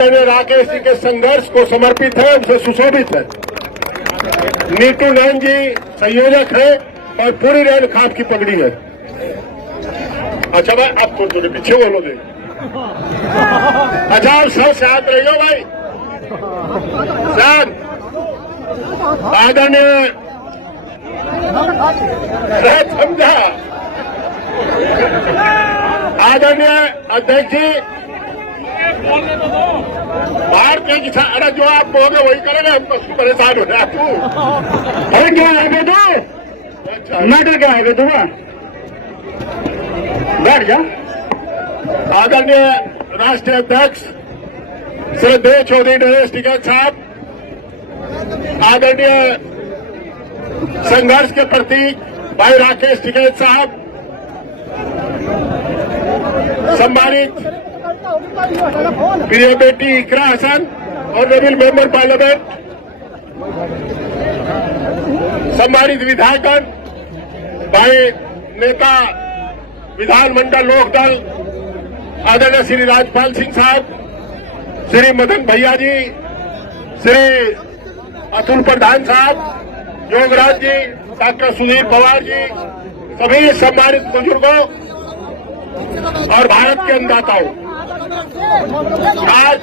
राकेश जी के संघर्ष को समर्पित है, उनसे सुशोभित है। नीतू नैन जी संयोजक है और पूरी रेल खाप की पगड़ी है। अच्छा भाई, आप थोड़े पीछे बोलो दे। अच्छा, सब शांत रहियो भाई, शांत। आदरणीय समझा, आदरणीय अध्यक्ष जी, भारतीय किसान, अरे जो आप कहोगे वही करेंगे, हम तो परेशान हो रहे आपको। अरे क्या आगे दो, मैटर क्या आगे दूंगा, बैठ जा। आदरणीय राष्ट्रीय अध्यक्ष श्रद्धेय चौधरी नरेश टिकैत साहब, आदरणीय संघर्ष के प्रतीक भाई राकेश टिकैत साहब, सम्मानित प्रिय बेटी इकरा हसन और नबील मेंबर पार्लियामेंट, सम्मानित विधायकगण, भाई नेता विधानमंडल लोकदल आदरणीय श्री राजपाल सिंह साहब, श्री मदन भैया जी, श्री अतुल प्रधान साहब, योगराज जी, डॉक्टर सुधीर पवार जी, सभी सम्मानित बुजुर्गों और भारत के अन्नदाताओं, आज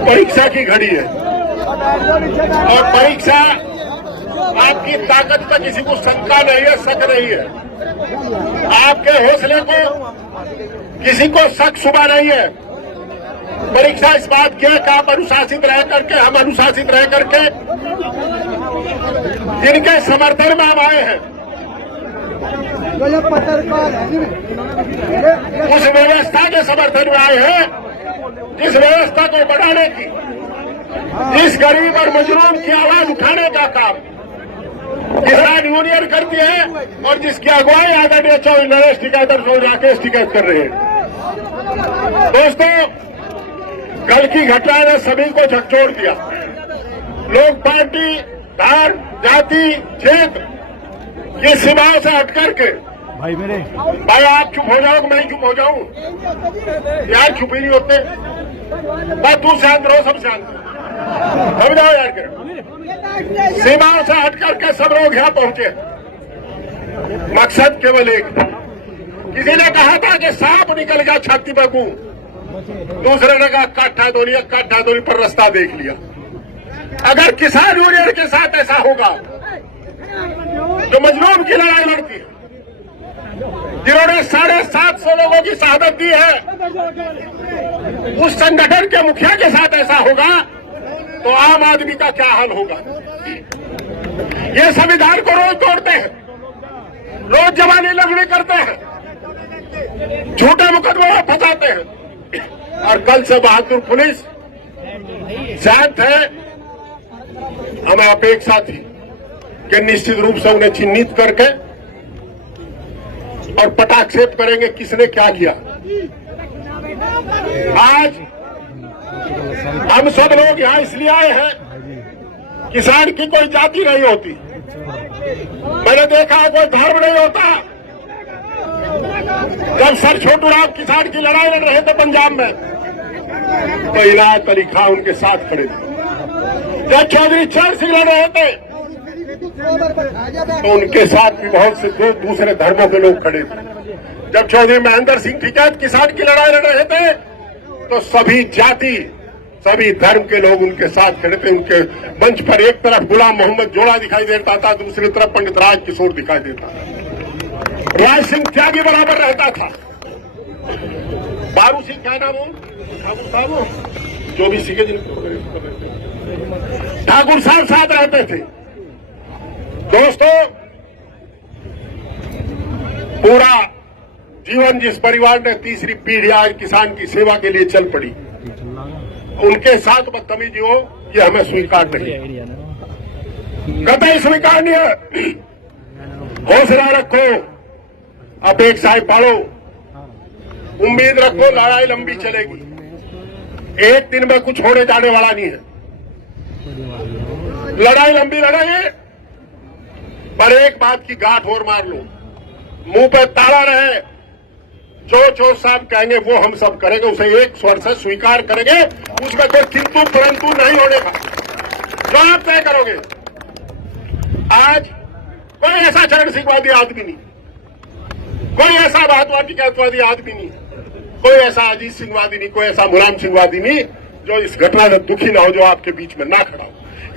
परीक्षा की घड़ी है और परीक्षा आपकी ताकत का किसी को शंका नहीं है, शक नहीं है। आपके हौसले को किसी को शक शुबा नहीं है। परीक्षा इस बात की है कि आप अनुशासित रह करके, हम अनुशासित रह करके जिनके समर्थन में हम आए हैं, उस व्यवस्था के समर्थन में आए हैं, जिस व्यवस्था को बढ़ाने की, जिस गरीब और मजलूम की आवाज उठाने का काम किसान यूनियन करती है और जिसकी अगुवाई आदरणीय चौधरी नरेश टिकैत और चौधरी राकेश टिकैत कर रहे हैं। दोस्तों, कल की घटना ने सभी को झकझोर दिया। लोग पार्टी, धर्म, जाति, क्षेत्र की सीमाओं से हट करके, भाई आप चुप हो जाओ, मैं चुप हो जाऊं, यार चुप ही नहीं होते। बस तू शांत रहो, सब शांत हो जाओ यार के। सीमाओं से हट करके सब लोग यहां पहुंचे, मकसद केवल एक। किसी ने कहा था कि सांप निकल गया छाती पर मुंह, दूसरे ने कहा काठा धोनी पर रास्ता देख लिया। अगर किसान यूनियन के साथ ऐसा होगा तो मजलूम की लड़ाई लड़ती है, जिन्होंने 750 लोगों की शहादत दी है, उस संगठन के मुखिया के साथ ऐसा होगा तो आम आदमी का क्या हाल होगा। ये संविधान को रोज तोड़ते हैं, रोज जवानी लगनी करते हैं, झूठे मुकदमे में फंसाते हैं। और कल से बहादुर पुलिस शांत है। हमें अपेक्षा थी कि निश्चित रूप से उन्हें चिन्हित करके और पटाक्षेप करेंगे किसने क्या किया। आज हम सब लोग यहां इसलिए आए हैं, किसान की कोई जाति नहीं होती, मैंने देखा है कोई धर्म नहीं होता। जब सर छोटू राम किसान की लड़ाई लड़ रहे थे पंजाब में, तो इनायत अली खां उनके साथ खड़े थे। जब चौधरी चरण सिंह लड़ रहे थे तो उनके साथ भी बहुत से दूसरे धर्मों के लोग खड़े थे। जब चौधरी महेंद्र सिंह टिकैत किसान की लड़ाई लड़ रहे थे तो सभी जाति, सभी धर्म के लोग उनके साथ खड़े थे। उनके मंच पर एक तरफ गुलाम मोहम्मद जोड़ा दिखाई देता था, दूसरी तरफ पंडित राज किशोर दिखाई देता था। राज सिंह त्यागी बराबर रहता था। बारू सिंह क्या नाम हो, जो भी सीखे ठाकुर साहब साथ रहते थे। दोस्तों, पूरा जीवन जिस परिवार ने तीसरी पीढ़ी आज किसान की सेवा के लिए चल पड़ी, उनके साथ बदतमीजी हो, ये हमें स्वीकार नहीं, कतई स्वीकार नहीं है। हौसला रखो, अपेक्षाएं पालो, उम्मीद रखो, लड़ाई लंबी चलेगी, एक दिन में कुछ होने जाने वाला नहीं है। लड़ाई लंबी लड़ाई है, पर एक बात की गांठ और मार लो, मुंह पे ताला रहे जो साहब कहेंगे वो हम सब करेंगे, उसे एक स्वर से स्वीकार करेंगे, उसका कोई किंतु परंतु नहीं होने का, जो आप तय करोगे। आज कोई ऐसा चरण सिंहवादी आदमी नहीं, कोई ऐसा महात्मा टिकैतवादी आदमी नहीं, कोई ऐसा अजीत सिंहवादी नहीं, कोई ऐसा मुलायम सिंहवादी नहीं जो इस घटना से दुखी ना हो, जो आपके बीच में ना खड़ा हो।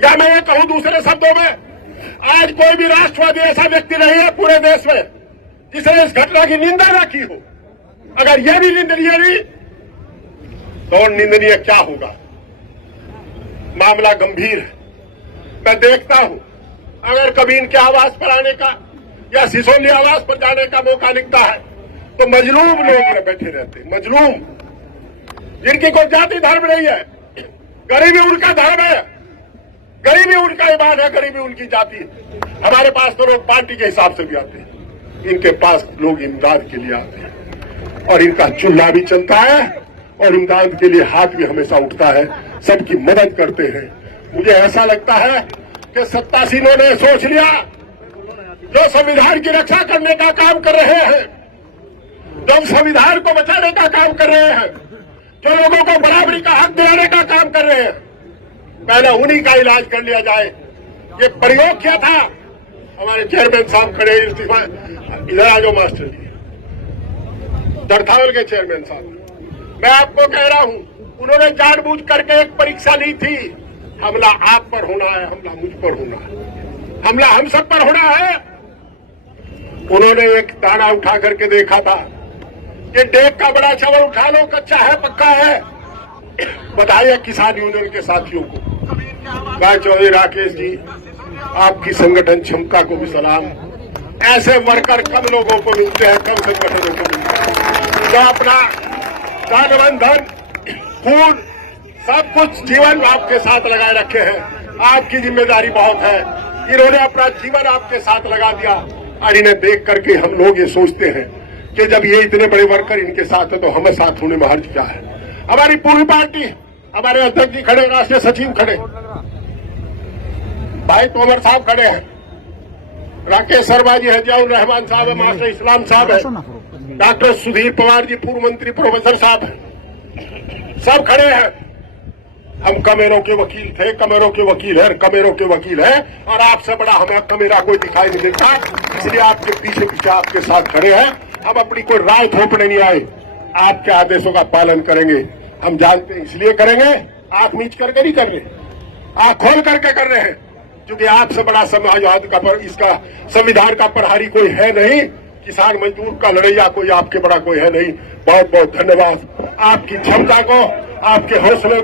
या मैं ये कहूं दूसरे शब्दों में, आज कोई भी राष्ट्रवादी ऐसा व्यक्ति नहीं है पूरे देश में जिसने इस घटना की निंदा ना की हो। अगर यह भी निंदनीय नहीं तो निंदनीय क्या होगा। मामला गंभीर है। मैं देखता हूं, अगर कभी इनके आवास पर आने का या सिसोली आवास पर जाने का मौका लिखता है तो मजलूम लोग बैठे रहते हैं, मजलूम, जिनकी कोई जाति धर्म नहीं है, गरीबी उनका धर्म है, गरीबी उनका ईमान है, गरीबी उनकी जाति है। हमारे पास तो लोग पार्टी के हिसाब से भी आते हैं, इनके पास लोग इमदाद के लिए आते हैं और इनका चूल्हा भी चलता है और इमदाद के लिए हाथ भी हमेशा उठता है, सबकी मदद करते हैं। मुझे ऐसा लगता है कि सत्तासीनों ने सोच लिया, जो संविधान की रक्षा करने का काम कर रहे हैं, जो संविधान को बचाने का काम कर रहे हैं, जो लोगों को बराबरी का हक दिलाने का काम कर रहे हैं, पहले उन्हीं का इलाज कर लिया जाए। ये प्रयोग किया था हमारे चेयरमैन साहब खड़े, इस्तीफा इधर आ जाओ मास्टर जी, दरथावल के चेयरमैन साहब, मैं आपको कह रहा हूं, उन्होंने जानबूझ करके एक परीक्षा ली थी। हमला आप पर होना है, हमला मुझ पर होना है, हमला हम सब पर होना है। उन्होंने एक दाना उठा करके देखा था कि डेग का बड़ा चावल उठा लो, कच्चा है पक्का है। बताइए किसान यूनियन के साथियों को, भाई चौधरी राकेश जी, आपकी संगठन क्षमता को भी सलाम। ऐसे वर्कर कम लोगों को मिलते हैं, कम संगठनों को मिलते हैं, जो अपना धन धन खून सब कुछ जीवन आपके साथ लगाए रखे हैं। आपकी जिम्मेदारी बहुत है। इन्होंने अपना जीवन आपके साथ लगा दिया और इन्हें देख करके हम लोग ये सोचते हैं कि जब ये इतने बड़े वर्कर इनके साथ है तो हमें साथ होने में हर्ज क्या है। हमारी पूरी पार्टी, हमारे अध्यक्ष जी खड़े, राष्ट्रीय सचिव खड़े, भाई तोमर साहब खड़े हैं, राकेश शर्मा जी है, जियाउर रहमान साहब है, मास्टर इस्लाम साहब है, डॉक्टर सुधीर पवार जी पूर्व मंत्री प्रोफेसर साहब है, सब खड़े हैं। हम कमेरों के वकील थे, कमेरों के वकील है, कमेरों के वकील है और आपसे बड़ा हमें कमेरा कोई दिखाई नहीं देता, इसलिए आपके पीछे पीछे आपके साथ खड़े हैं। हम अपनी कोई राय थोपने नहीं आए, आपके आदेशों का पालन करेंगे। हम जानते हैं इसलिए करेंगे, आंख मीच करके नहीं कर रहे, आंख खोल करके कर रहे हैं, क्योंकि आपसे बड़ा समाजवाद का इसका संविधान का प्रहारी कोई है नहीं, किसान मजदूर का लड़ैया कोई आपके बड़ा कोई है नहीं। बहुत बहुत धन्यवाद आपकी क्षमता को, आपके हौसले